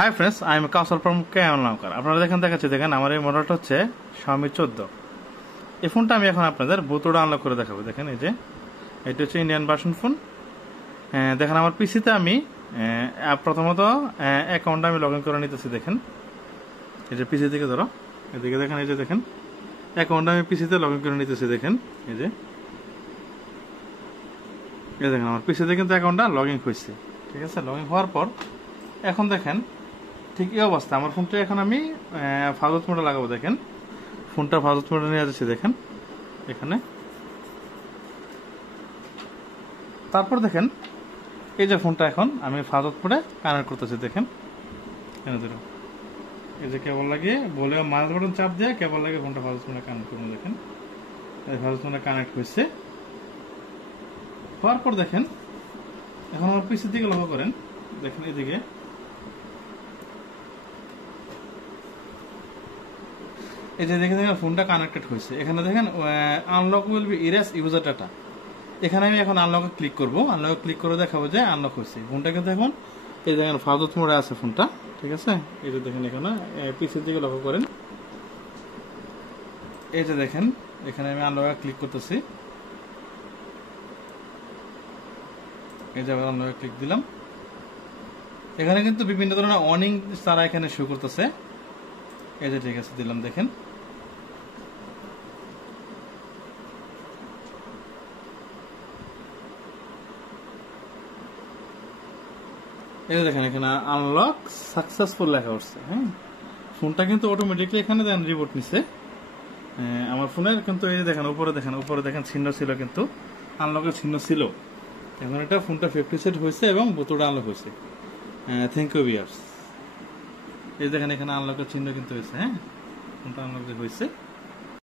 High friends, I am Kausar from KM লঙ্কার। আপনারা দেখেন আমার এই মডেলটা হচ্ছে Xiaomi 14। এই ফোনটা আমি এখন আপনাদের বুথটা আনলক করে দেখাবো। দেখেন এই যে এটা হচ্ছে ইন্ডিয়ান ভার্সন ফোন। দেখেন আমার পিসিতে আমি প্রথমত অ্যাকাউন্টটা আমি লগ ইন করে নিতেছি। দেখেন এই যে পিসি থেকে ধরো এদিকে দেখেন, এই যে দেখেন অ্যাকাউন্টটা আমি পিসিতে লগ ইন করে নিতেছি। দেখেন এই যে দেখেন আমার পিসিতে কিন্তু অ্যাকাউন্টটা লগ ইন হয়েছে। ঠিক আছে, লগ ইন হওয়ার পর এখন দেখেন ঠিক এই অবস্থা। আমার ফোনটা এখন আমি ফাজত মোডে লাগাবো। দেখেন ফোনটা ফাজত মোডে নিয়ে যাচ্ছি। দেখেন এখানে, তারপর দেখেন এই যে ফোনটা এখন আমি ফাজত মোডে কানেক্ট করতেছি। দেখেন এই যে কেবল লাগিয়ে বলে মাউস বাটন চাপ দিয়ে কেবল লাগিয়ে ফোনটা ফাজত মোডে কানেক্ট করবো। দেখেন ফাজত মোডে কানেক্ট হয়েছে। হওয়ার পর দেখেন এখন আমার পিসির দিকে লক্ষ্য করেন। দেখেন এদিকে এই যে দেখেন ফোনটা কানেক্টেড হয়েছে। এখানে দেখেন unlock will be erase user data. এখানে আমি এখন আনলকে ক্লিক করব। আনলকে ক্লিক করে দেখাবো যে আনলক হয়েছে। ফোনটা কিন্তু এখন এই দেখেন ফাজত মোডে আছে ফোনটা। ঠিক আছে, এই যে দেখেন এখানে পিসির দিকে লক্ষ্য করেন। এই যে দেখেন এখানে আমি আনলকে ক্লিক করতেছি। এই যে আনলকে ক্লিক দিলাম। এখানে কিন্তু বিভিন্ন ধরনের ওয়ার্নিং তারা এখানে শো করতেছে। এই যে ঠিক আছে দিলাম। দেখেন এই যে দেখেন এখানে আনলক সাকসেসফুল লেখা উঠছে। হ্যাঁ, ফোনটা কিন্তু অটোমেটিকলি এখানে দেন রিবোট নিছে আমার ফোনের। কিন্তু এই যে দেখেন উপরে দেখেন চিহ্ন ছিল, কিন্তু আনলকের চিহ্ন ছিল। এখন এটা ফোনটা 50 সেট হয়েছে এবং বোতলটা আনলক হয়েছে। Thank you viewers. এই দেখেন এখানে আনলকের চিহ্ন কিন্তু হয়েছে। হ্যাঁ, ফোনটা আনলক হয়েছে।